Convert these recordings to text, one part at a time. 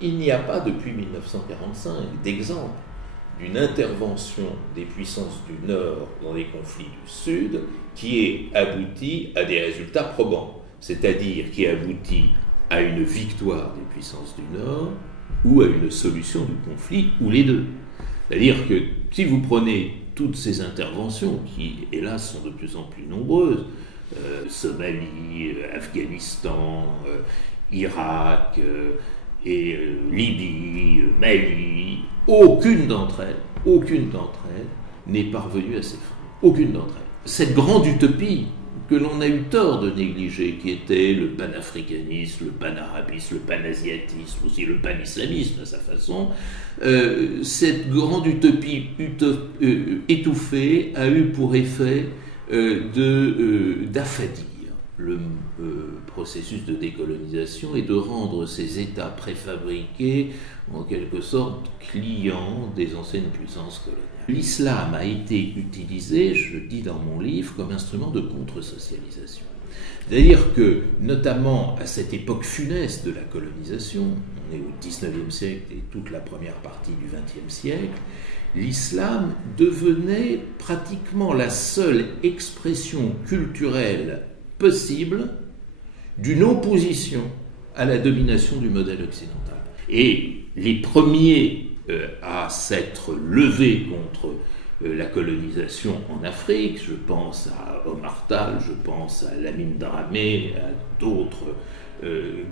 il n'y a pas depuis 1945 d'exemple d'une intervention des puissances du Nord dans les conflits du Sud qui ait abouti à des résultats probants, c'est-à-dire qui aboutit à une victoire des puissances du Nord ou à une solution du conflit, ou les deux. C'est-à-dire que si vous prenez toutes ces interventions, qui hélas sont de plus en plus nombreuses, Somalie, Afghanistan, Irak, et Libye, Mali, aucune d'entre elles n'est parvenue à ses fins. Aucune d'entre elles. Cette grande utopie que l'on a eu tort de négliger, qui était le panafricanisme, le panarabisme, le panasiatisme, aussi le panislamisme à sa façon, cette grande utopie étouffée a eu pour effet d'affadir le processus de décolonisation et de rendre ces États préfabriqués en quelque sorte clients des anciennes puissances coloniales. L'islam a été utilisé, je le dis dans mon livre, comme instrument de contre-socialisation. C'est-à-dire que, notamment à cette époque funeste de la colonisation, on est au XIXe siècle et toute la première partie du XXe siècle, l'islam devenait pratiquement la seule expression culturelle possible d'une opposition à la domination du modèle occidental. Et les premiers à s'être levés contre la colonisation en Afrique, je pense à Omar Tall, je pense à Lamine Dramé, à d'autres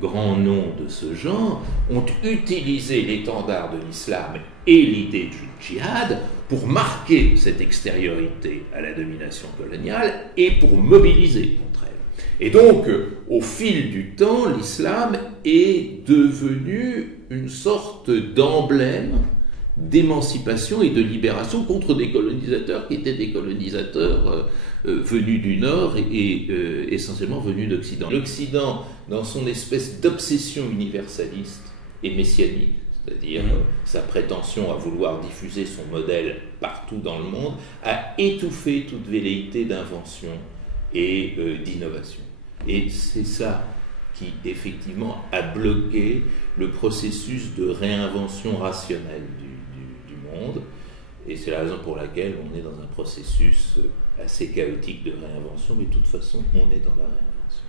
grands noms de ce genre, ont utilisé l'étendard de l'islam et l'idée du djihad pour marquer cette extériorité à la domination coloniale et pour mobiliser contre elle. Et donc, au fil du temps, l'islam est devenu une sorte d'emblème d'émancipation et de libération contre des colonisateurs qui étaient des colonisateurs venus du Nord et essentiellement venus d'Occident. L'Occident, dans son espèce d'obsession universaliste et messianique, c'est-à-dire sa prétention à vouloir diffuser son modèle partout dans le monde, a étouffé toute velléité d'invention et d'innovation. Et c'est ça qui, effectivement, a bloqué le processus de réinvention rationnelle du monde. Et c'est la raison pour laquelle on est dans un processus assez chaotique de réinvention, mais de toute façon, on est dans la réinvention.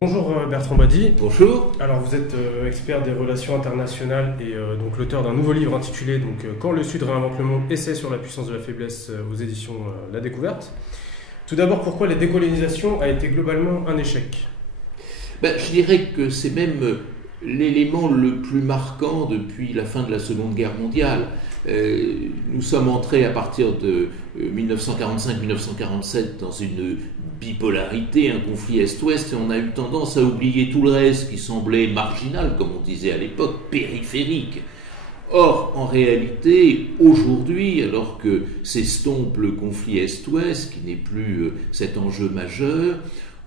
Bonjour Bertrand Badi. Bonjour. Alors vous êtes expert des relations internationales et donc l'auteur d'un nouveau livre intitulé Quand le Sud réinvente le monde, essai sur la puissance de la faiblesse aux éditions La Découverte. Tout d'abord, pourquoi la décolonisation a été globalement un échec ? Je dirais que c'est même l'élément le plus marquant depuis la fin de la Seconde Guerre mondiale. Nous sommes entrés à partir de 1945-1947 dans une bipolarité, un conflit Est-Ouest, et on a eu tendance à oublier tout le reste qui semblait marginal, comme on disait à l'époque, périphérique. Or, en réalité, aujourd'hui, alors que s'estompe le conflit Est-Ouest, qui n'est plus cet enjeu majeur,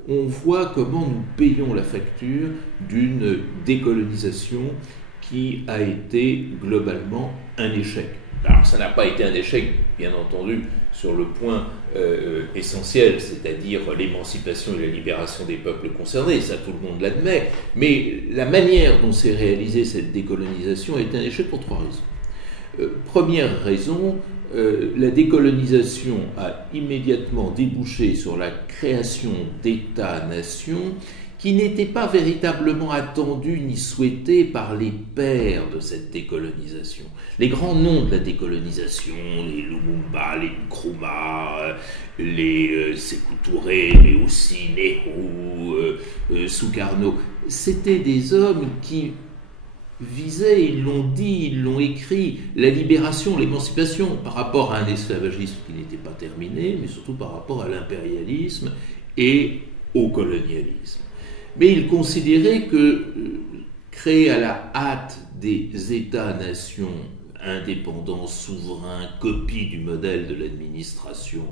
on voit comment nous payons la facture d'une décolonisation qui a été globalement un échec. Alors, ça n'a pas été un échec, bien entendu, sur le point essentiel, c'est-à-dire l'émancipation et la libération des peuples concernés, ça tout le monde l'admet, mais la manière dont s'est réalisée cette décolonisation a été un échec pour trois raisons. Première raison, la décolonisation a immédiatement débouché sur la création d'États-nations qui n'étaient pas véritablement attendus ni souhaités par les pères de cette décolonisation. Les grands noms de la décolonisation, les Lumumba, les Nkrumah, les Sékou Touré, mais aussi Nehru, Sukarno, c'étaient des hommes qui visaient, ils l'ont dit, ils l'ont écrit, la libération, l'émancipation par rapport à un esclavagisme qui n'était pas terminé, mais surtout par rapport à l'impérialisme et au colonialisme. Mais ils considéraient que créer à la hâte des États-nations indépendants, souverains, copie du modèle de l'administration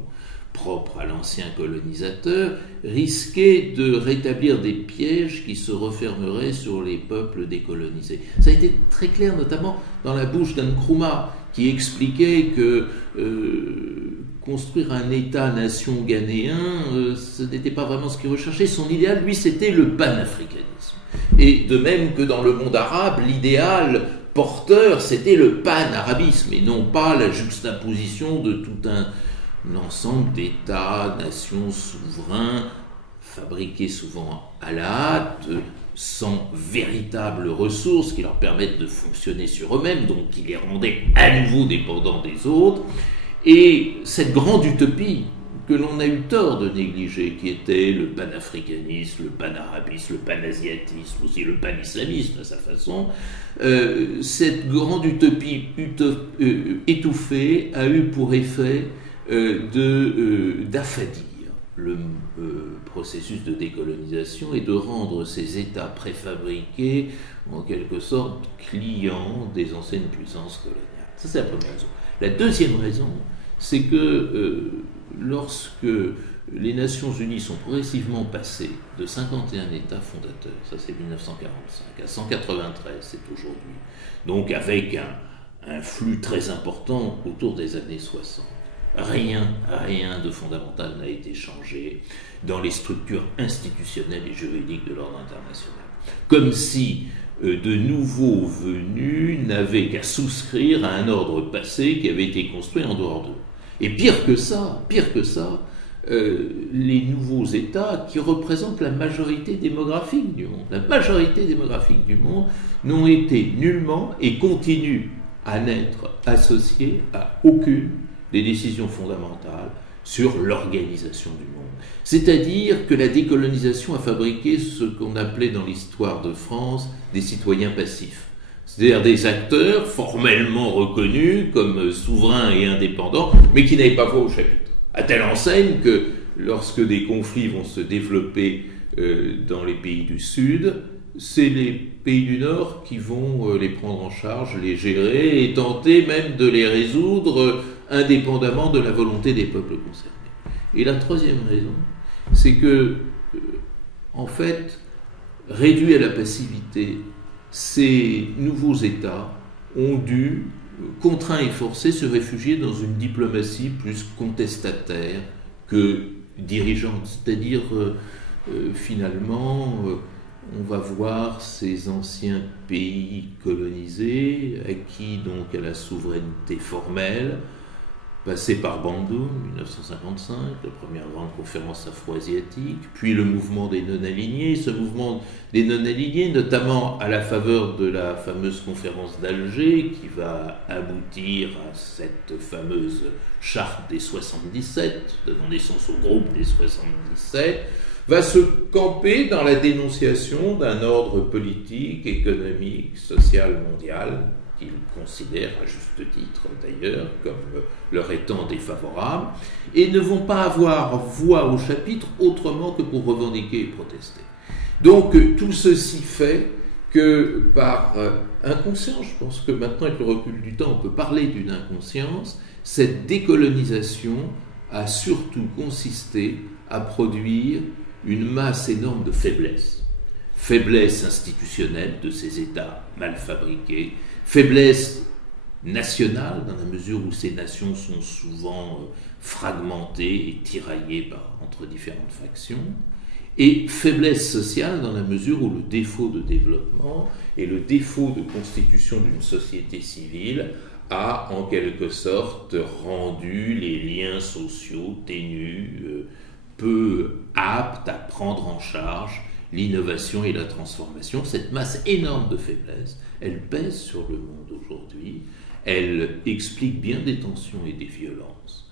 propre à l'ancien colonisateur, risquait de rétablir des pièges qui se refermeraient sur les peuples décolonisés. Ça a été très clair, notamment dans la bouche d'Nkrumah, qui expliquait que construire un État-nation ghanéen, ce n'était pas vraiment ce qu'il recherchait. Son idéal, lui, c'était le panafricanisme. Et de même que dans le monde arabe, l'idéal porteur, c'était le pan-arabisme, et non pas la juxtaposition de tout un ensemble d'États, nations souverains, fabriqués souvent à la hâte, sans véritables ressources qui leur permettent de fonctionner sur eux-mêmes, donc qui les rendaient à nouveau dépendants des autres. Et cette grande utopie que l'on a eu tort de négliger, qui était le panafricanisme, le panarabisme, le panasiatisme, aussi le panislamisme à sa façon, cette grande utopie étouffée a eu pour effet d'affadir le processus de décolonisation et de rendre ces États préfabriqués, en quelque sorte, clients des anciennes puissances coloniales. Ça, c'est la première raison. La deuxième raison, c'est que lorsque les Nations Unies sont progressivement passées de 51 États fondateurs, ça c'est 1945, à 193, c'est aujourd'hui, donc avec un flux très important autour des années 60, rien de fondamental n'a été changé dans les structures institutionnelles et juridiques de l'ordre international. Comme si de nouveaux venus n'avaient qu'à souscrire à un ordre passé qui avait été construit en dehors d'eux. Et pire que ça, les nouveaux États qui représentent la majorité démographique du monde, n'ont été nullement et continuent à n'être associés à aucune des décisions fondamentales sur l'organisation du monde. C'est-à-dire que la décolonisation a fabriqué ce qu'on appelait dans l'histoire de France des citoyens passifs. C'est-à-dire des acteurs formellement reconnus comme souverains et indépendants, mais qui n'avaient pas voix au chapitre. À telle enseigne que lorsque des conflits vont se développer dans les pays du Sud, c'est les pays du Nord qui vont les prendre en charge, les gérer et tenter même de les résoudre indépendamment de la volonté des peuples concernés. Et la troisième raison, c'est que, en fait, réduits à la passivité, ces nouveaux États ont dû, contraints et forcés, se réfugier dans une diplomatie plus contestataire que dirigeante. C'est-à-dire, finalement, on va voir ces anciens pays colonisés, acquis donc à la souveraineté formelle, passé par Bandung, 1955, la première grande conférence afro-asiatique, puis le mouvement des non-alignés, ce mouvement des non-alignés, notamment à la faveur de la fameuse conférence d'Alger, qui va aboutir à cette fameuse charte des 77, donnant naissance au groupe des 77, va se camper dans la dénonciation d'un ordre politique, économique, social, mondial, qu'ils considèrent, à juste titre d'ailleurs, comme leur étant défavorable, et ne vont pas avoir voix au chapitre autrement que pour revendiquer et protester. Donc tout ceci fait que par inconscience, je pense que maintenant avec le recul du temps on peut parler d'une inconscience, cette décolonisation a surtout consisté à produire une masse énorme de faiblesses. Faiblesse institutionnelle de ces États mal fabriqués, faiblesse nationale dans la mesure où ces nations sont souvent fragmentées et tiraillées entre différentes factions, et faiblesse sociale dans la mesure où le défaut de développement et le défaut de constitution d'une société civile a en quelque sorte rendu les liens sociaux ténus, peu aptes à prendre en charge l'innovation et la transformation. Cette masse énorme de faiblesses, elle pèse sur le monde aujourd'hui, elle explique bien des tensions et des violences,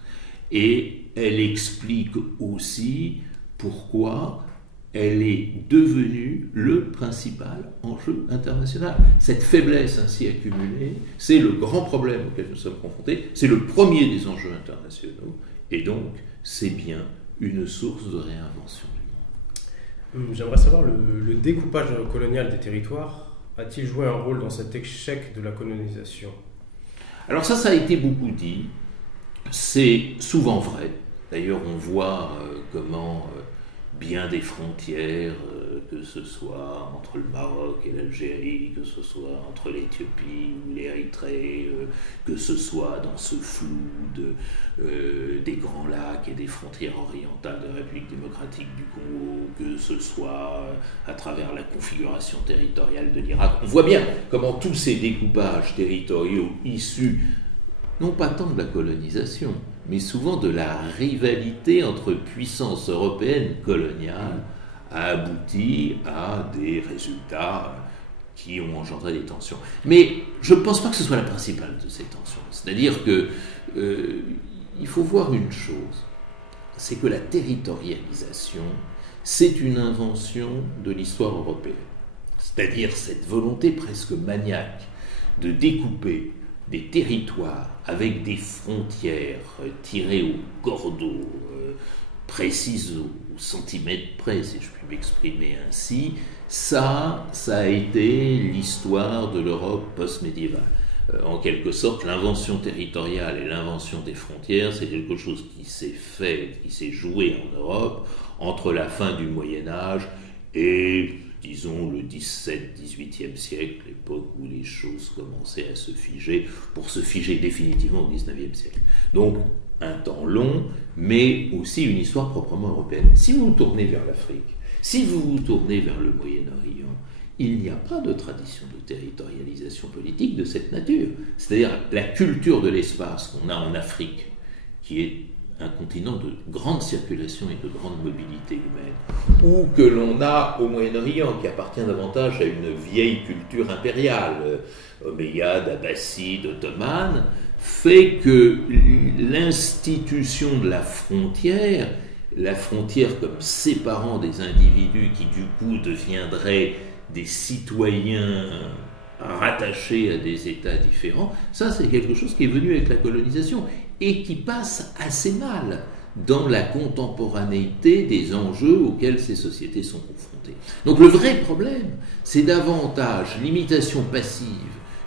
et elle explique aussi pourquoi elle est devenue le principal enjeu international. Cette faiblesse ainsi accumulée, c'est le grand problème auquel nous sommes confrontés, c'est le premier des enjeux internationaux, et donc c'est bien une source de réinvention du monde. J'aimerais savoir, le découpage colonial des territoires a-t-il joué un rôle dans cet échec de la colonisation ? Alors ça a été beaucoup dit, c'est souvent vrai. D'ailleurs, on voit comment bien des frontières, que ce soit entre le Maroc et l'Algérie, que ce soit entre l'Éthiopie ou l'Érythrée, que ce soit dans ce flou des Grands Lacs et des frontières orientales de la République démocratique du Congo, que ce soit à travers la configuration territoriale de l'Irak. On voit bien comment tous ces découpages territoriaux issus non pas tant de la colonisation, mais souvent de la rivalité entre puissances européennes coloniales, a abouti à des résultats qui ont engendré des tensions. Mais je ne pense pas que ce soit la principale de ces tensions. C'est-à-dire que il faut voir une chose, c'est que la territorialisation, c'est une invention de l'histoire européenne. C'est-à-dire cette volonté presque maniaque de découper des territoires avec des frontières tirées au cordeau, précises au centimètre près, si je puis m'exprimer ainsi, ça a été l'histoire de l'Europe post-médiévale. En quelque sorte, l'invention territoriale et l'invention des frontières, c'est quelque chose qui s'est joué en Europe entre la fin du Moyen-Âge et, disons, le XVIIe siècle, l'époque où les choses commençaient à se figer, pour se figer définitivement au XIXe siècle. Donc, un temps long, mais aussi une histoire proprement européenne. Si vous vous tournez vers l'Afrique, si vous vous tournez vers le Moyen-Orient, il n'y a pas de tradition de territorialisation politique de cette nature. C'est-à-dire la culture de l'espace qu'on a en Afrique, qui est un continent de grande circulation et de grande mobilité humaine, ou que l'on a au Moyen-Orient, qui appartient davantage à une vieille culture impériale, omeyyade, abbasside, ottomane, fait que l'institution de la frontière comme séparant des individus qui du coup deviendraient des citoyens rattachés à des États différents, ça c'est quelque chose qui est venu avec la colonisation et qui passe assez mal dans la contemporanéité des enjeux auxquels ces sociétés sont confrontées. Donc le vrai problème, c'est davantage l'imitation passive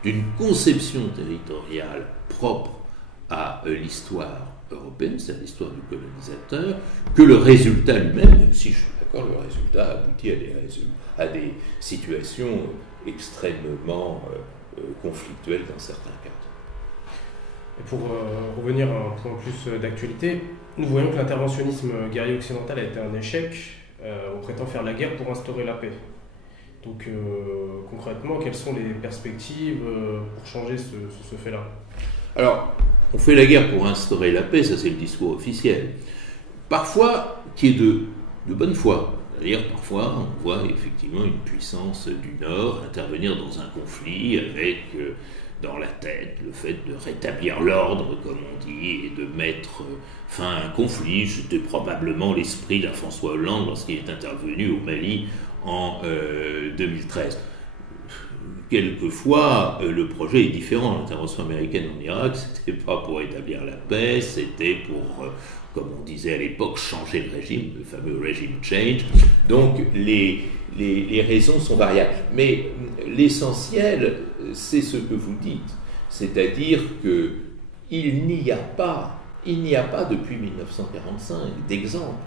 d'une conception territoriale propre à l'histoire européenne, c'est-à-dire l'histoire du colonisateur, que le résultat lui-même, même si je suis d'accord, le résultat aboutit à des situations extrêmement conflictuelles dans certains cas. Et pour revenir à un point plus d'actualité, nous voyons que l'interventionnisme guerrier occidental a été un échec. On prétend faire la guerre pour instaurer la paix. Donc concrètement, quelles sont les perspectives pour changer ce fait-là ? Alors, on fait la guerre pour instaurer la paix, ça c'est le discours officiel. Parfois, qui est de bonne foi. C'est-à-dire, parfois, on voit effectivement une puissance du Nord intervenir dans un conflit avec dans la tête le fait de rétablir l'ordre, comme on dit, et de mettre fin à un conflit. C'était probablement l'esprit de François Hollande lorsqu'il est intervenu au Mali en 2013. Quelquefois, le projet est différent. L'intervention américaine en Irak, c'était pas pour établir la paix, c'était pour, comme on disait à l'époque, changer le régime, le fameux régime change. Donc, les raisons sont variables. Mais l'essentiel, c'est ce que vous dites. C'est-à-dire qu'il n'y a pas depuis 1945 d'exemple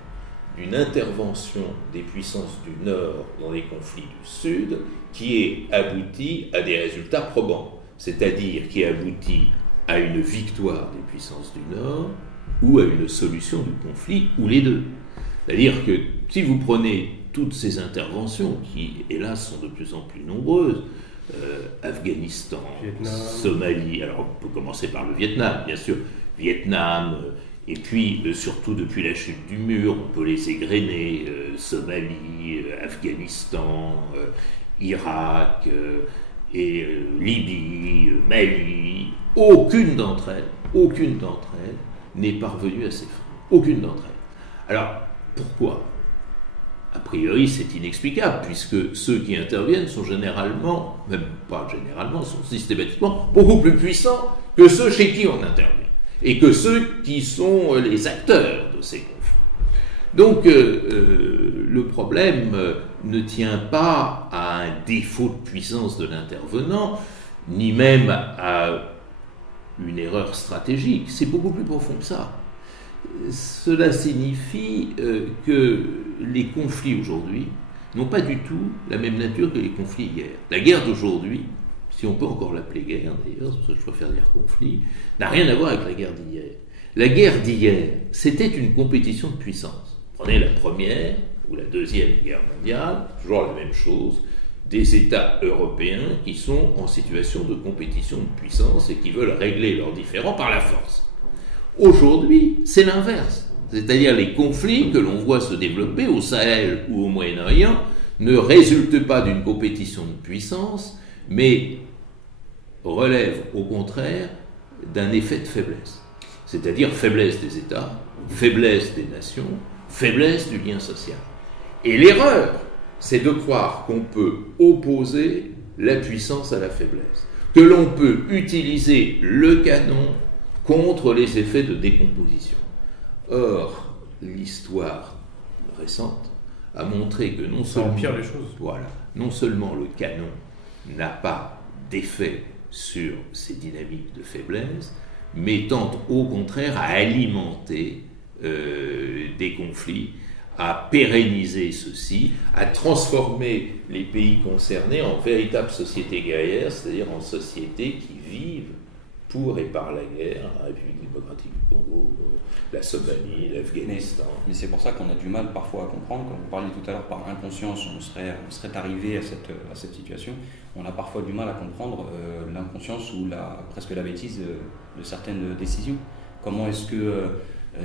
d'une intervention des puissances du Nord dans les conflits du Sud qui ait abouti à des résultats probants, c'est-à-dire qui a abouti à une victoire des puissances du Nord ou à une solution du conflit, ou les deux. C'est-à-dire que si vous prenez toutes ces interventions, qui hélas sont de plus en plus nombreuses, Afghanistan, Vietnam, Somalie, alors on peut commencer par le Vietnam, bien sûr, Vietnam, et puis surtout depuis la chute du mur, on peut les égrener, Somalie, Afghanistan, Irak, et Libye, Mali, aucune d'entre elles n'est parvenue à ses fins. Aucune d'entre elles. Alors, pourquoi ? A priori, c'est inexplicable, puisque ceux qui interviennent sont généralement, même pas généralement, sont systématiquement beaucoup plus puissants que ceux chez qui on intervient, et que ceux qui sont les acteurs de ces conflits. Donc, le problème ne tient pas à un défaut de puissance de l'intervenant, ni même à une erreur stratégique. C'est beaucoup plus profond que ça. Cela signifie que les conflits aujourd'hui n'ont pas du tout la même nature que les conflits hier. La guerre d'aujourd'hui, si on peut encore l'appeler guerre d'ailleurs, c'est pour ça que je préfère dire conflit, n'a rien à voir avec la guerre d'hier. La guerre d'hier, c'était une compétition de puissance. Prenez la première ou la deuxième guerre mondiale, toujours la même chose, des États européens qui sont en situation de compétition de puissance et qui veulent régler leurs différends par la force. Aujourd'hui, c'est l'inverse. C'est-à-dire les conflits que l'on voit se développer au Sahel ou au Moyen-Orient ne résultent pas d'une compétition de puissance, mais relèvent au contraire d'un effet de faiblesse. C'est-à-dire faiblesse des États, faiblesse des nations, faiblesse du lien social. Et l'erreur, c'est de croire qu'on peut opposer la puissance à la faiblesse, que l'on peut utiliser le canon contre les effets de décomposition. Or, l'histoire récente a montré que non seulement, empire les choses. Voilà, non seulement le canon n'a pas d'effet sur ces dynamiques de faiblesse, mais tente au contraire à alimenter des conflits, à pérenniser ceux-ci, à transformer les pays concernés en véritables sociétés guerrières, c'est-à-dire en sociétés qui vivent pour et par la guerre, la République démocratique du Congo, la Somalie, l'Afghanistan. Mais c'est pour ça qu'on a du mal parfois à comprendre. Comme vous parliez tout à l'heure, par inconscience, on serait arrivé à cette situation. On a parfois du mal à comprendre l'inconscience ou presque la bêtise de certaines décisions. Comment est-ce que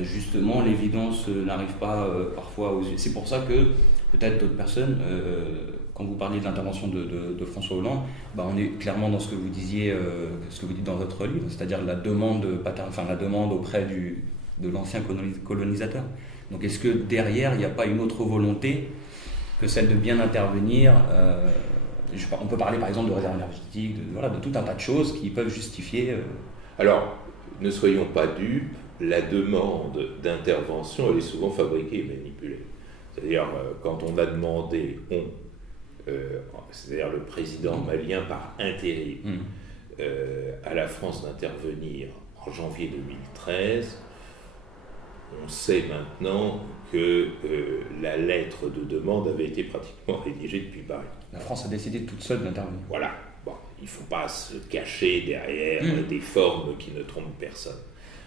justement l'évidence n'arrive pas parfois aux yeux? C'est pour ça que peut-être d'autres personnes, quand vous parliez de l'intervention de François Hollande, on est clairement dans ce que vous disiez, ce que vous dites dans votre livre, c'est-à-dire la demande auprès de l'ancien colonisateur. Donc est-ce que derrière, il n'y a pas une autre volonté que celle de bien intervenir? On peut parler par exemple de réserve énergétique, de tout un tas de choses qui peuvent justifier... Alors, ne soyons pas dupes, la demande d'intervention, elle est souvent fabriquée et manipulée. C'est-à-dire, quand on a demandé, c'est-à-dire le président malien par intérim, à la France d'intervenir en janvier 2013, on sait maintenant que la lettre de demande avait été pratiquement rédigée depuis Paris. La France a décidé toute seule d'intervenir. Voilà. Bon, il ne faut pas se cacher derrière des formes qui ne trompent personne.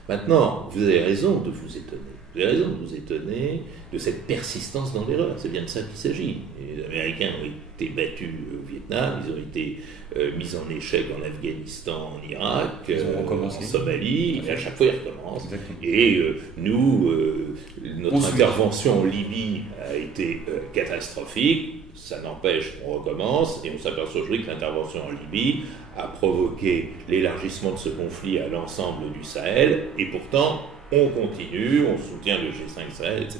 Maintenant, vous avez raison de vous étonner. Vous avez raison de vous étonner de cette persistance dans l'erreur. C'est bien de ça qu'il s'agit. Les Américains ont été battus au Vietnam, ils ont été mis en échec en Afghanistan, en Irak, en Somalie, et à chaque fois ils recommencent. Exactement. Et nous, notre intervention en Libye a été catastrophique. Ça n'empêche qu'on recommence, et on s'aperçoit aujourd'hui que l'intervention en Libye a provoqué l'élargissement de ce conflit à l'ensemble du Sahel, et pourtant, on continue, on soutient le G5 Sahel, etc.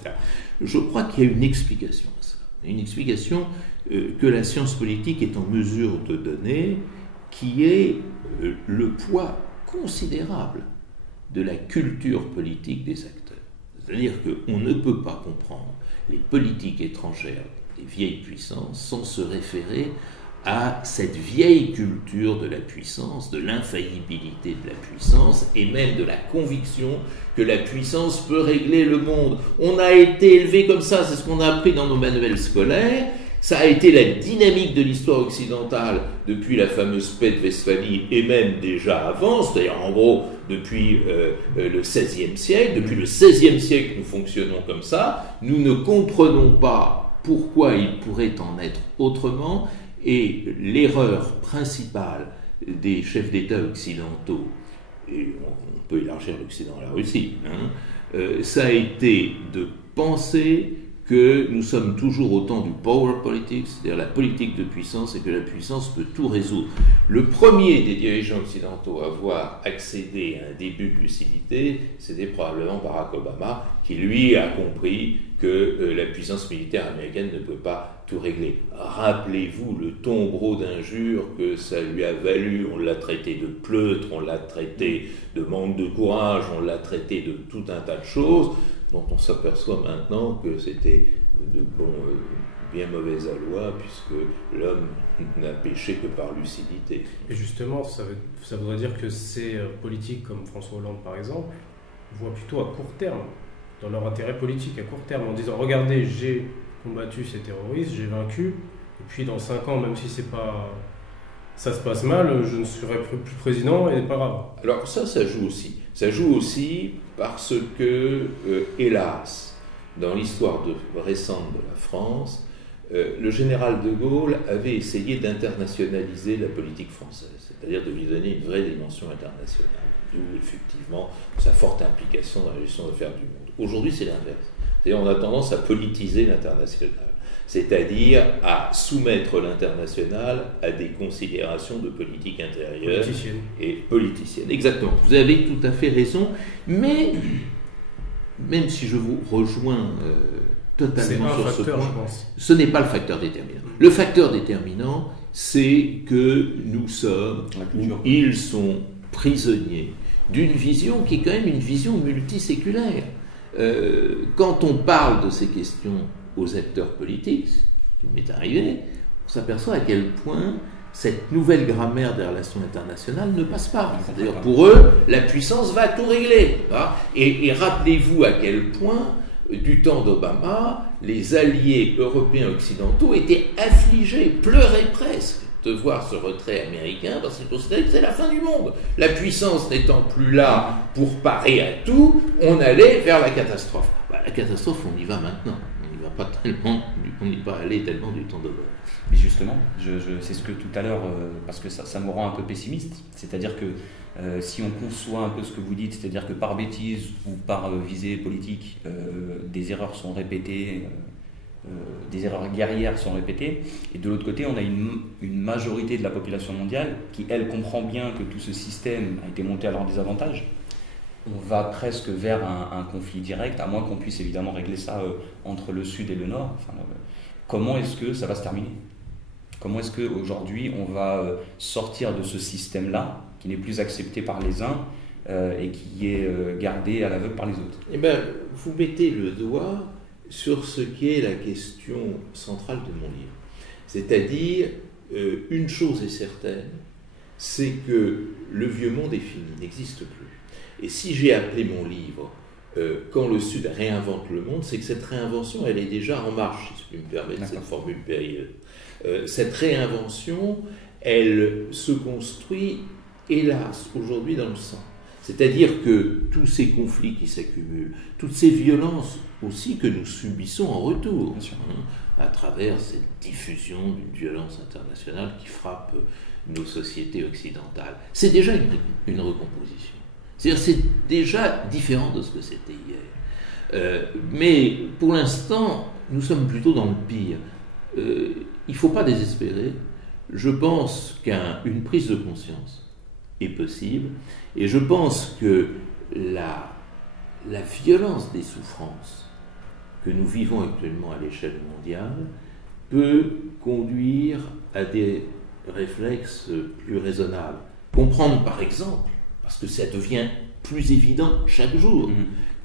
Je crois qu'il y a une explication à ça. Une explication que la science politique est en mesure de donner, qui est le poids considérable de la culture politique des acteurs. C'est-à-dire qu'on ne peut pas comprendre les politiques étrangères des vieilles puissances sans se référer à cette vieille culture de la puissance, de l'infaillibilité de la puissance et même de la conviction que la puissance peut régler le monde. On a été élevé comme ça, c'est ce qu'on a appris dans nos manuels scolaires. Ça a été la dynamique de l'histoire occidentale depuis la fameuse paix de Westphalie et même déjà avant, c'est-à-dire en gros depuis le XVIe siècle. Depuis le XVIe siècle, nous fonctionnons comme ça. Nous ne comprenons pas pourquoi il pourrait en être autrement, et l'erreur principale des chefs d'État occidentaux, et on peut élargir l'Occident à la Russie, ça a été de penser que nous sommes toujours au temps du power politics, c'est-à-dire la politique de puissance, et que la puissance peut tout résoudre. Le premier des dirigeants occidentaux à avoir accédé à un début de lucidité, c'était probablement Barack Obama, qui lui a compris que la puissance militaire américaine ne peut pas tout régler. Rappelez-vous le ton gros d'injures que ça lui a valu. On l'a traité de pleutre, on l'a traité de manque de courage, on l'a traité de tout un tas de choses dont on s'aperçoit maintenant que c'était de bien mauvais aloi, puisque l'homme n'a péché que par lucidité. Et justement, ça voudrait dire que ces politiques comme François Hollande par exemple voient plutôt à court terme, dans leur intérêt politique à court terme, en disant regardez, j'ai combattu ces terroristes, j'ai vaincu, et puis dans 5 ans, même si ça se passe mal, je ne serai plus président et pas grave. Alors ça joue aussi. Ça joue aussi parce que, hélas, dans l'histoire récente de la France, le général de Gaulle avait essayé d'internationaliser la politique française, c'est-à-dire de lui donner une vraie dimension internationale, d'où effectivement sa forte implication dans la gestion d'affaires du monde. Aujourd'hui, c'est l'inverse. C'est-à-dire on a tendance à politiser l'international, c'est-à-dire à soumettre l'international à des considérations de politique intérieure et politicienne. Exactement, vous avez tout à fait raison, mais même si je vous rejoins totalement sur ce point, ce n'est pas le facteur déterminant. Le facteur déterminant, c'est que nous sommes, ils sont prisonniers d'une vision qui est quand même une vision multiséculaire. Quand on parle de ces questions aux acteurs politiques, ce qui m'est arrivé, on s'aperçoit à quel point cette nouvelle grammaire des relations internationales ne passe pas. C'est-à-dire pour eux, la puissance va tout régler. Et rappelez-vous à quel point, du temps d'Obama, les alliés européens occidentaux étaient affligés, pleuraient presque de voir ce retrait américain parce qu'ils considéraient que c'est la fin du monde. La puissance n'étant plus là pour parer à tout, on allait vers la catastrophe. La catastrophe, on y va maintenant. On n'y va pas aller tellement du temps d'Obama. Mais justement, c'est ce que tout à l'heure, parce que ça me rend un peu pessimiste, c'est-à-dire que si on conçoit un peu ce que vous dites, c'est-à-dire que par bêtise ou par visée politique, des erreurs sont répétées, des erreurs guerrières sont répétées, et de l'autre côté, on a une majorité de la population mondiale qui, elle, comprend bien que tout ce système a été monté à leur désavantage. On va presque vers un conflit direct, à moins qu'on puisse évidemment régler ça entre le Sud et le Nord. Comment est-ce que ça va se terminer ? Comment est-ce qu'aujourd'hui on va sortir de ce système-là, qui n'est plus accepté par les uns et qui est gardé à l'aveugle par les autres ? Eh bien, vous mettez le doigt sur ce qui est la question centrale de mon livre. C'est-à-dire, une chose est certaine, c'est que le vieux monde est fini, n'existe plus. Et si j'ai appelé mon livre « Quand le Sud réinvente le monde », c'est que cette réinvention, elle est déjà en marche, si je puis me permettre cette formule périlleuse. Cette réinvention, elle se construit, hélas, aujourd'hui dans le sang. C'est-à-dire que tous ces conflits qui s'accumulent, toutes ces violences aussi que nous subissons en retour, à travers cette diffusion d'une violence internationale qui frappe nos sociétés occidentales, c'est déjà une recomposition. C'est-à-dire c'est déjà différent de ce que c'était hier. Mais pour l'instant, nous sommes plutôt dans le pire. Il ne faut pas désespérer. Je pense qu'une prise de conscience est possible. Et je pense que la violence des souffrances que nous vivons actuellement à l'échelle mondiale peut conduire à des réflexes plus raisonnables. Comprendre par exemple, parce que ça devient plus évident chaque jour,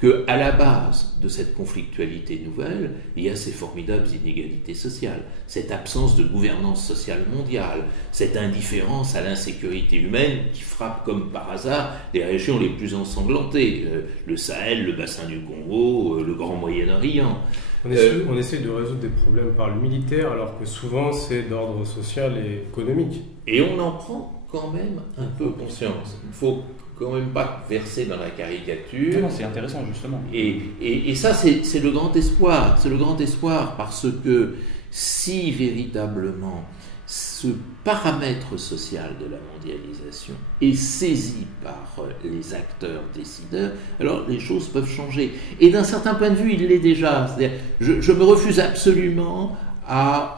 qu'à la base de cette conflictualité nouvelle, il y a ces formidables inégalités sociales, cette absence de gouvernance sociale mondiale, cette indifférence à l'insécurité humaine qui frappe comme par hasard les régions les plus ensanglantées, le Sahel, le bassin du Congo, le Grand Moyen-Orient. On essaie de résoudre des problèmes par le militaire, alors que souvent c'est d'ordre social et économique. Et on en prend quand même un peu conscience. Il ne faut quand même pas verser dans la caricature. Non, c'est intéressant justement. Et ça, c'est le grand espoir. C'est le grand espoir parce que si véritablement ce paramètre social de la mondialisation est saisi par les acteurs décideurs, alors les choses peuvent changer. Et d'un certain point de vue, il l'est déjà. C'est-à-dire, je me refuse absolument à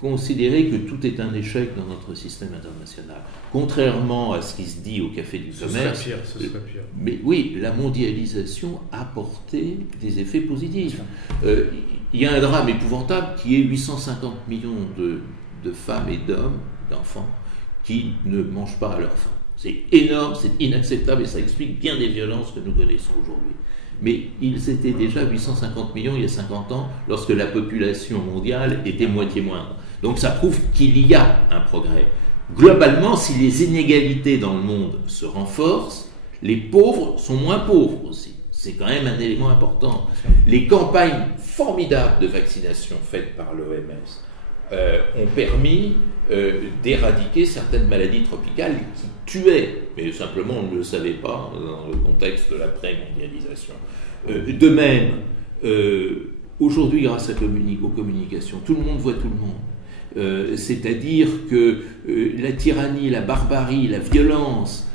considérer que tout est un échec dans notre système international. Contrairement à ce qui se dit au Café du Commerce, ce serait pire. Mais oui, la mondialisation a porté des effets positifs. Il y a un drame épouvantable qui est 850 millions de femmes et d'hommes, d'enfants, qui ne mangent pas à leur faim. C'est énorme, c'est inacceptable et ça explique bien des violences que nous connaissons aujourd'hui. Mais ils étaient déjà 850 millions il y a 50 ans, lorsque la population mondiale était moitié moindre. Donc ça prouve qu'il y a un progrès. Globalement, si les inégalités dans le monde se renforcent, Les pauvres sont moins pauvres aussi. C'est quand même un élément important. Les campagnes formidables de vaccination faites par l'OMS ont permis d'éradiquer certaines maladies tropicales qui tuaient, mais simplement on ne le savait pas dans le contexte de l'après-mondialisation. De même, aujourd'hui, grâce aux communications, tout le monde voit tout le monde. C'est-à-dire que la tyrannie, la barbarie, la violence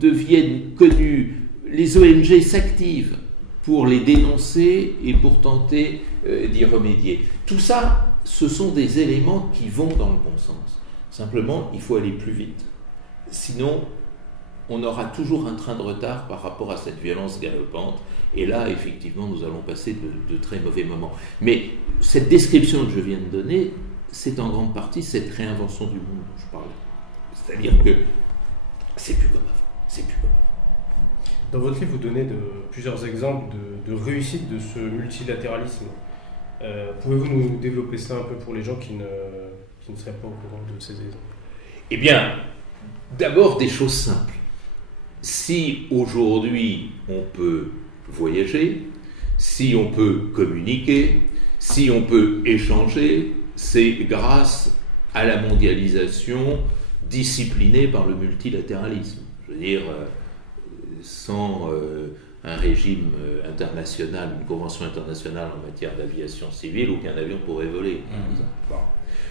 deviennent connues. Les ONG s'activent pour les dénoncer et pour tenter d'y remédier. Tout ça, ce sont des éléments qui vont dans le bon sens. Simplement, il faut aller plus vite. Sinon, on aura toujours un train de retard par rapport à cette violence galopante. Et là, effectivement, nous allons passer de très mauvais moments. Mais cette description que je viens de donner, c'est en grande partie cette réinvention du monde dont je parlais. C'est-à-dire que c'est plus comme avant. C'est plus comme avant. Dans votre livre, vous donnez plusieurs exemples de réussite de ce multilatéralisme. Pouvez-vous nous développer ça un peu pour les gens qui ne seraient pas au courant de ces exemples? Eh bien, d'abord des choses simples. Si aujourd'hui on peut voyager, si on peut communiquer, si on peut échanger, c'est grâce à la mondialisation disciplinée par le multilatéralisme. Je veux dire, sans un régime international, une convention internationale en matière d'aviation civile, aucun avion pourrait voler. Bon.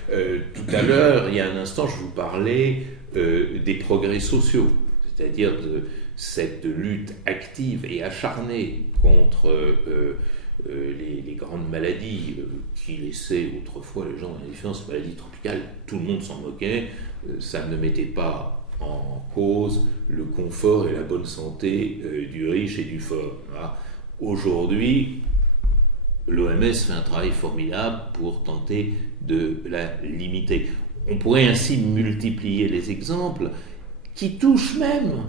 Tout à l'heure, il y a un instant, je vous parlais des progrès sociaux, c'est-à-dire de cette lutte active et acharnée contre les grandes maladies qui laissaient autrefois les gens dans l'indifférence. Maladies tropicales, tout le monde s'en moquait, ça ne mettait pas en cause le confort et la bonne santé du riche et du fort. Voilà. Aujourd'hui, l'OMS fait un travail formidable pour tenter de la limiter. On pourrait ainsi multiplier les exemples qui touchent même,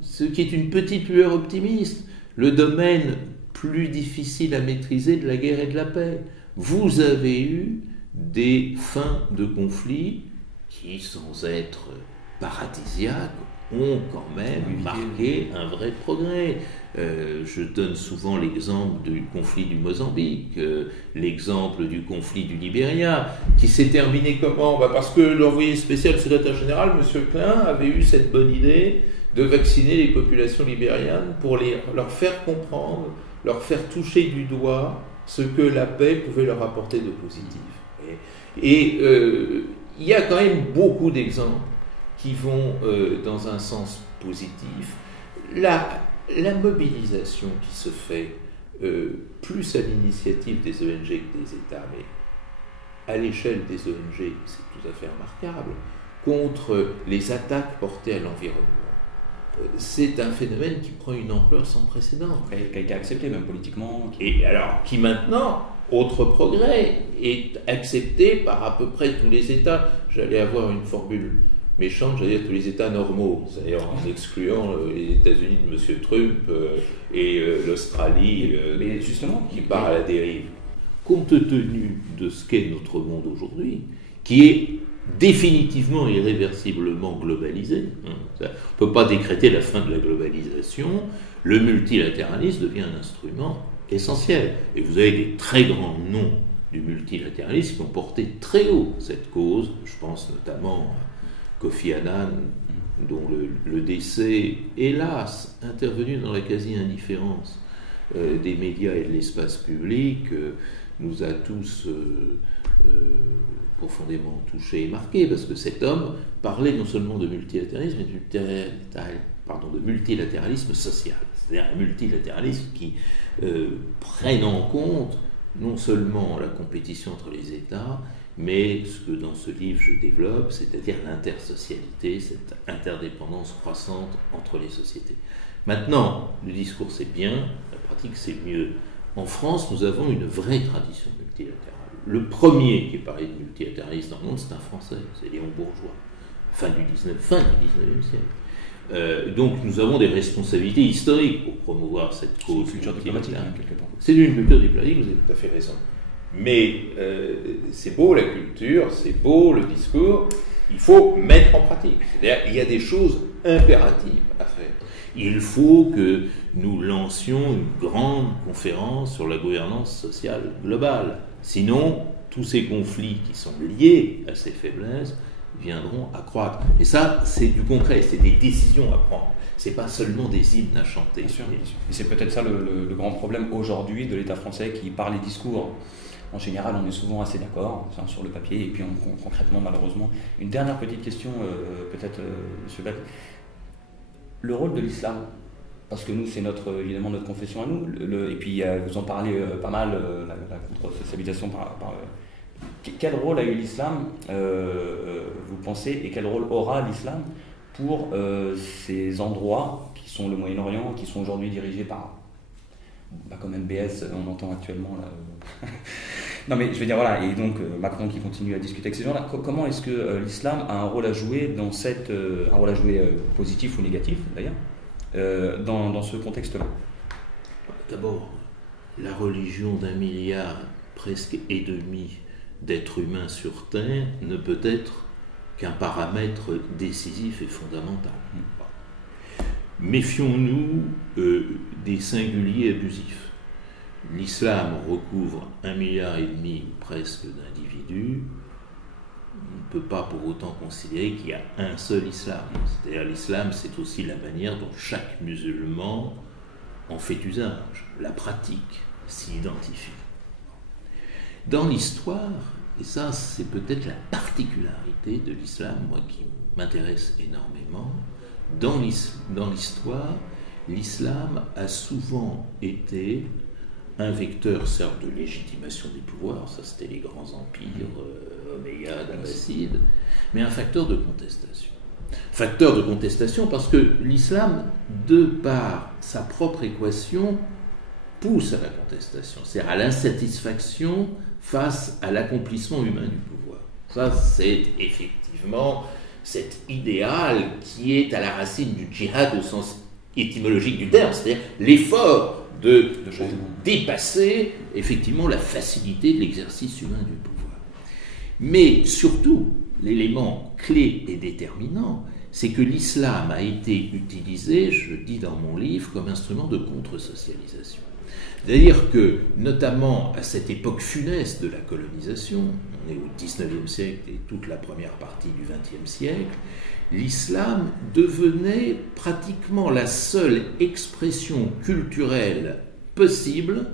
ce qui est une petite lueur optimiste, le domaine plus difficile à maîtriser de la guerre et de la paix. Vous avez eu des fins de conflits qui, sans être paradisiaques, ont quand même marqué un vrai progrès. Je donne souvent l'exemple du conflit du Mozambique, l'exemple du conflit du Libéria, qui s'est terminé comment? Parce que l'envoyé spécial du secrétaire général, M. Klein, avait eu cette bonne idée de vacciner les populations libérianes pour leur faire comprendre, leur faire toucher du doigt ce que la paix pouvait leur apporter de positif. Et il y a quand même beaucoup d'exemples qui vont dans un sens positif. La mobilisation qui se fait, plus à l'initiative des ONG que des États, mais à l'échelle des ONG, c'est tout à fait remarquable, contre les attaques portées à l'environnement, c'est un phénomène qui prend une ampleur sans précédent. Qui a été accepté même politiquement. Et alors, qui maintenant, autre progrès, est accepté par à peu près tous les États. J'allais avoir une formule méchante, j'allais dire tous les États normaux, c'est-à-dire en excluant les États-Unis de M. Trump et l'Australie mais justement, qui part à la dérive. Compte tenu de ce qu'est notre monde aujourd'hui, qui est définitivement et irréversiblement globalisé, on ne peut pas décréter la fin de la globalisation, le multilatéralisme devient un instrument essentiel. Et vous avez des très grands noms du multilatéralisme qui ont porté très haut cette cause. Je pense notamment à Kofi Annan, dont le décès, hélas, intervenu dans la quasi-indifférence des médias et de l'espace public, nous a tous profondément touchés et marqués, parce que cet homme parlait non seulement de multilatéralisme, mais de multilatéralisme social, c'est-à-dire un multilatéralisme qui prenne en compte non seulement la compétition entre les États, mais ce que dans ce livre je développe, c'est-à-dire l'intersocialité, cette interdépendance croissante entre les sociétés. Maintenant, le discours c'est bien, la pratique c'est mieux. En France, nous avons une vraie tradition multilatérale. Le premier qui parlait de multilatéralisme dans le monde, c'est un Français, c'est Léon Bourgeois, fin du 19e siècle. Donc nous avons des responsabilités historiques pour promouvoir cette cause. C'est une culture diplomatique, quelque part. C'est une culture diplomatique, vous avez tout à fait raison. Mais c'est beau la culture, c'est beau le discours, Il faut mettre en pratique. C'est-à-dire il y a des choses impératives à faire. Il faut que nous lancions une grande conférence sur la gouvernance sociale globale. Sinon, tous ces conflits qui sont liés à ces faiblesses viendront à croître. Et ça, c'est du concret, c'est des décisions à prendre. C'est pas seulement des hymnes à chanter. Bien sûr. Et c'est peut-être ça le grand problème aujourd'hui de l'État français qui, par les discours, en général, on est souvent assez d'accord sur le papier, et puis concrètement, malheureusement. Une dernière petite question, peut-être, M. Beck. Le rôle de l'islam, parce que nous, c'est évidemment notre confession à nous, et puis vous en parlez pas mal, la contre-socialisation quel rôle a eu l'islam, vous pensez, et quel rôle aura l'islam pour ces endroits qui sont le Moyen-Orient, qui sont aujourd'hui dirigés par, comme MBS, on entend actuellement là. Non mais je veux dire, voilà, et donc Macron qui continue à discuter avec ces gens-là, comment est-ce que l'islam a un rôle à jouer dans un rôle à jouer positif ou négatif d'ailleurs, dans ce contexte-là? D'abord, la religion d'1,5 milliard presque d'êtres humains sur Terre ne peut être qu'un paramètre décisif et fondamental. Méfions-nous des singuliers abusifs. L'islam recouvre 1,5 milliard presque d'individus. On ne peut pas pour autant considérer qu'il y a un seul islam. C'est-à-dire l'islam, c'est aussi la manière dont chaque musulman en fait usage, la pratique, s'y identifie. Dans l'histoire, et ça c'est peut-être la particularité de l'islam, moi qui m'intéresse énormément, dans l'histoire, l'islam a souvent été un vecteur, certes, de légitimation des pouvoirs, ça c'était les grands empires, Omeyyades, Abbassides, mais un facteur de contestation. Facteur de contestation parce que l'islam, de par sa propre équation, pousse à la contestation, c'est-à-dire à l'insatisfaction face à l'accomplissement humain du pouvoir. Ça, c'est effectivement cet idéal qui est à la racine du djihad au sens étymologique du terme, c'est-à-dire l'effort de dépasser effectivement la facilité de l'exercice humain du pouvoir. Mais surtout, l'élément clé et déterminant, c'est que l'islam a été utilisé, je le dis dans mon livre, comme instrument de contre-socialisation. C'est-à-dire que, notamment à cette époque funeste de la colonisation, on est au XIXe siècle et toute la première partie du XXe siècle, l'islam devenait pratiquement la seule expression culturelle possible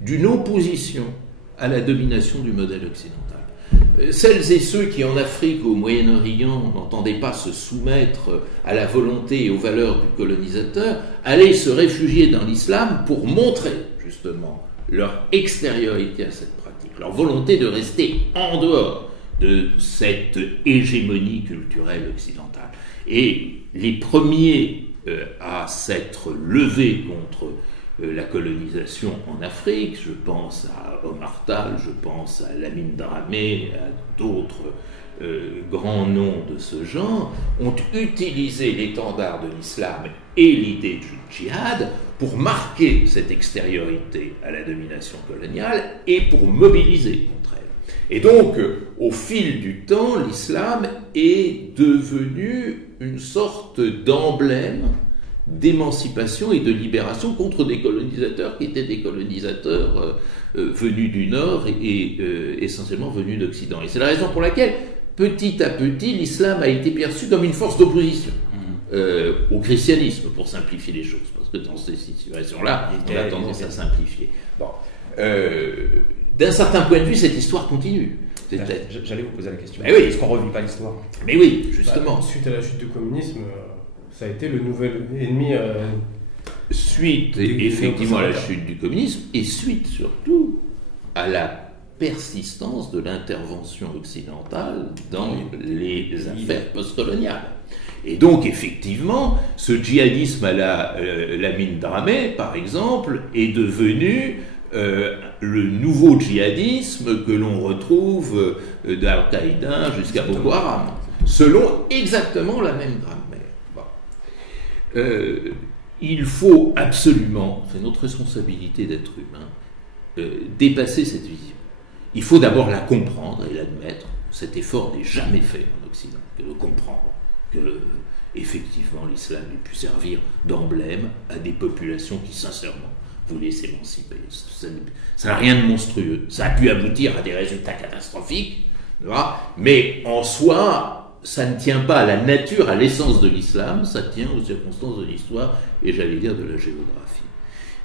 d'une opposition à la domination du modèle occidental. Celles et ceux qui en Afrique ou au Moyen-Orient n'entendaient pas se soumettre à la volonté et aux valeurs du colonisateur allaient se réfugier dans l'islam pour montrer justement leur extériorité à cette pratique, leur volonté de rester en dehors de cette hégémonie culturelle occidentale. Et les premiers à s'être levés contre la colonisation en Afrique, je pense à Omar Tall, je pense à Lamine Dramé, à d'autres grands noms de ce genre, ont utilisé l'étendard de l'islam et l'idée du djihad pour marquer cette extériorité à la domination coloniale et pour mobiliser contre elle. Et donc, au fil du temps, l'islam est devenu une sorte d'emblème d'émancipation et de libération contre des colonisateurs qui étaient des colonisateurs venus du Nord et essentiellement venus d'Occident. Et c'est la raison pour laquelle, petit à petit, l'islam a été perçu comme une force d'opposition au christianisme, pour simplifier les choses, parce que dans ces situations-là, on a tendance à simplifier. Bon. D'un certain point de vue, cette histoire continue. J'allais vous poser la question. Mais oui. Est-ce qu'on ne revit pas l'histoire? Mais oui, justement. Suite à la chute du communisme, ça a été le nouvel ennemi. Suite effectivement à la chute du communisme, et suite surtout à la persistance de l'intervention occidentale dans les affaires postcoloniales. Et donc, effectivement, ce djihadisme à la Lamine Dramé, par exemple, est devenu le nouveau djihadisme que l'on retrouve d'Al-Qaïda jusqu'à Boko Haram, selon exactement la même grammaire. Bon. Il faut absolument, c'est notre responsabilité d'être humain, dépasser cette vision. Il faut d'abord la comprendre et l'admettre. cet effort n'est jamais fait en Occident, que de comprendre que, effectivement, l'islam ait pu servir d'emblème à des populations qui, sincèrement, voulaient s'émanciper. Ça n'a rien de monstrueux. Ça a pu aboutir à des résultats catastrophiques, mais en soi, ça ne tient pas à la nature, à l'essence de l'islam, ça tient aux circonstances de l'histoire et, j'allais dire, de la géographie.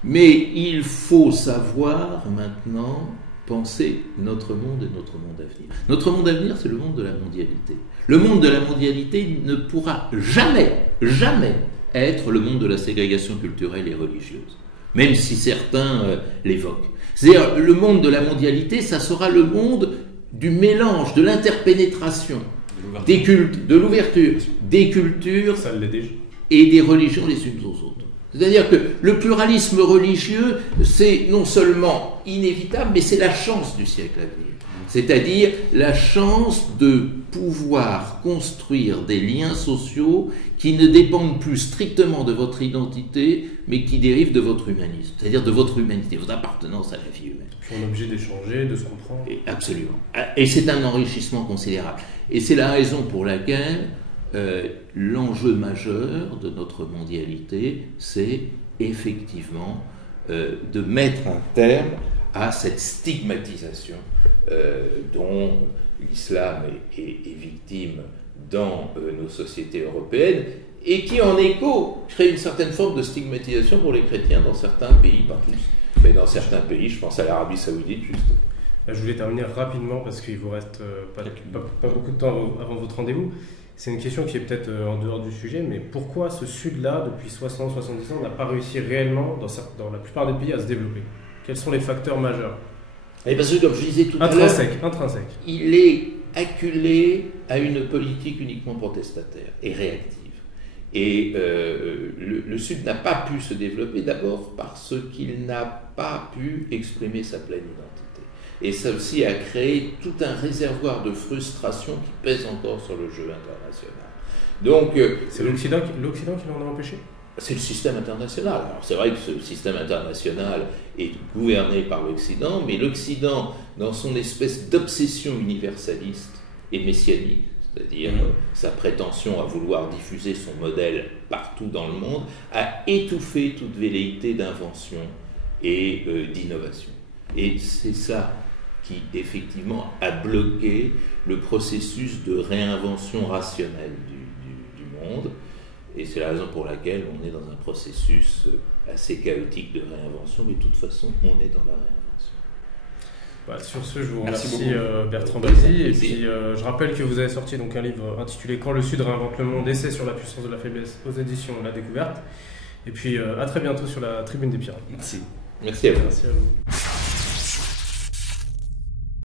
Mais il faut savoir maintenant penser notre monde et notre monde à venir. Notre monde à venir, c'est le monde de la mondialité. Le monde de la mondialité ne pourra jamais, jamais être le monde de la ségrégation culturelle et religieuse, même si certains l'évoquent. C'est-à-dire, le monde de la mondialité, ça sera le monde du mélange, de l'interpénétration, des cultes, de l'ouverture, des cultures et des religions les unes aux autres. C'est-à-dire que le pluralisme religieux, c'est non seulement inévitable, mais c'est la chance du siècle à venir. C'est-à-dire la chance de pouvoir construire des liens sociaux qui ne dépendent plus strictement de votre identité, mais qui dérivent de votre humanisme, c'est-à-dire de votre humanité, votre appartenance à la vie humaine. Puis on est obligé d'échanger, de se comprendre. Et absolument. Et c'est un enrichissement considérable. Et c'est la raison pour laquelle l'enjeu majeur de notre mondialité, c'est effectivement de mettre un terme à cette stigmatisation dont l'islam est victime dans nos sociétés européennes et qui, en écho, crée une certaine forme de stigmatisation pour les chrétiens dans certains pays, pas tous, mais dans certains pays, je pense à l'Arabie Saoudite, justement. Je voulais terminer rapidement parce qu'il vous reste pas beaucoup de temps avant votre rendez-vous. C'est une question qui est peut-être en dehors du sujet, mais pourquoi ce Sud-là, depuis 60-70 ans, n'a pas réussi réellement, dans la plupart des pays, à se développer? Quels sont les facteurs majeurs? Et parce que, comme je disais tout à l'heure, intrinsèque. Il est acculé à une politique uniquement protestataire et réactive. Et le Sud n'a pas pu se développer d'abord parce qu'il n'a pas pu exprimer sa pleine identité. Et ça aussi a créé tout un réservoir de frustration qui pèse encore sur le jeu international. Donc, c'est l'Occident qui l'en a empêché? C'est le système international. Alors c'est vrai que ce système international est gouverné par l'Occident, mais l'Occident, dans son espèce d'obsession universaliste et messianique, c'est-à-dire sa prétention à vouloir diffuser son modèle partout dans le monde, a étouffé toute velléité d'invention et d'innovation. Et c'est ça qui, effectivement, a bloqué le processus de réinvention rationnelle du monde. Et c'est la raison pour laquelle on est dans un processus assez chaotique de réinvention, mais de toute façon, on est dans la réinvention. Bah, sur ce, je vous remercie Bertrand Bazy. Et puis, je rappelle que vous avez sorti donc un livre intitulé « Quand le Sud réinvente le monde, essai sur la puissance de la faiblesse » aux éditions La Découverte. Et puis, à très bientôt sur la Tribune des Pirates. Merci. Merci à vous. Merci à vous.